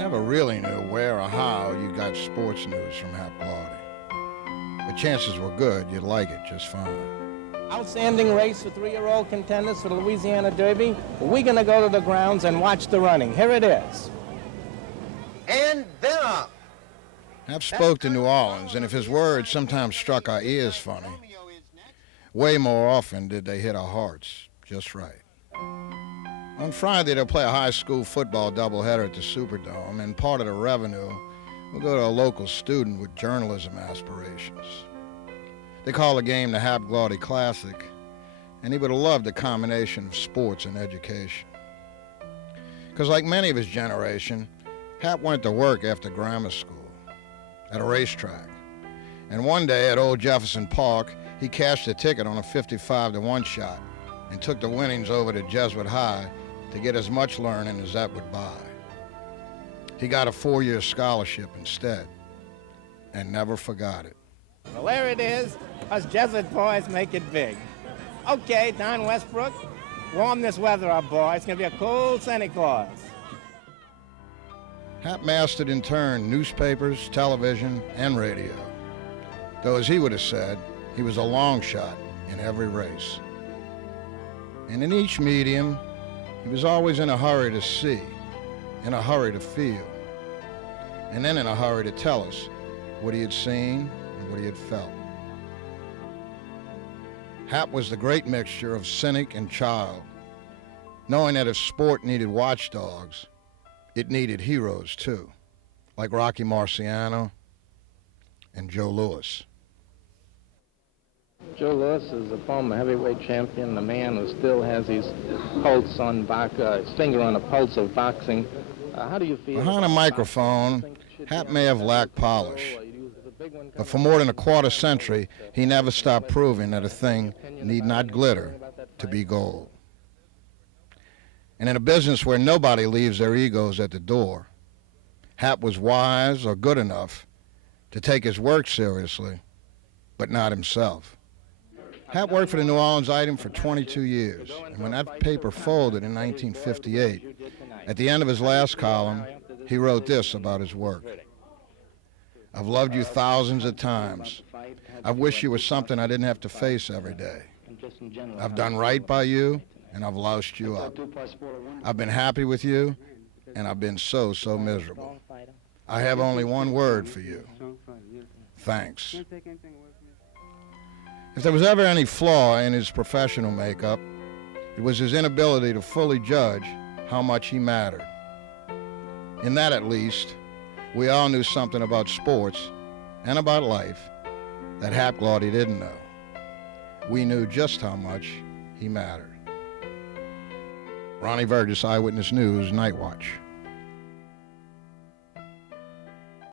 never really knew where or how you got sports news from Hap Glaudi. But chances were good you'd like it just fine. Outstanding race for 3-year-old contenders for the Louisiana Derby. We're going to go to the grounds and watch the running. Here it is. And they're up. Hap spoke to New Orleans, and if his words sometimes struck our ears funny, way more often did they hit our hearts just right. On Friday, they'll play a high school football doubleheader at the Superdome, and part of the revenue will go to a local student with journalism aspirations. They call the game the Hap Glaudi Classic, and he would have loved a combination of sports and education. Because like many of his generation, Hap went to work after grammar school, at a racetrack. And one day at Old Jefferson Park, he cashed a ticket on a 55-to-1 shot and took the winnings over to Jesuit High to get as much learning as that would buy. He got a 4-year scholarship instead and never forgot it. Well, there it is. Us Jesuit boys make it big. Okay, Don Westbrook, warm this weather up, boys. It's going to be a cold Santa Claus. Hap mastered in turn newspapers, television, and radio. Though, as he would have said, he was a long shot in every race. And in each medium, he was always in a hurry to see, in a hurry to feel, and then in a hurry to tell us what he had seen and what he had felt. Hap was the great mixture of cynic and child, knowing that if sport needed watchdogs, it needed heroes too, like Rocky Marciano and Joe Louis. Joe Louis is a former heavyweight champion, the man who still has his pulse on his finger on the pulse of boxing. How do you feel? Behind a microphone, Hap may have lacked polish, but for more than a quarter century, he never stopped proving that a thing need not glitter to be gold. And in a business where nobody leaves their egos at the door, Hap was wise or good enough to take his work seriously, but not himself. Hap worked for the New Orleans Item for 22 years, and when that paper folded in 1958, at the end of his last column, he wrote this about his work. I've loved you thousands of times. I've wished you were something I didn't have to face every day. I've done right by you, and I've loused you up. I've been happy with you, and I've been so miserable. I have only one word for you. Thanks. If there was ever any flaw in his professional makeup, it was his inability to fully judge how much he mattered. In that, at least, we all knew something about sports and about life that Hap Glaudi didn't know. We knew just how much he mattered. Ronnie Burgess, Eyewitness News, Night Watch.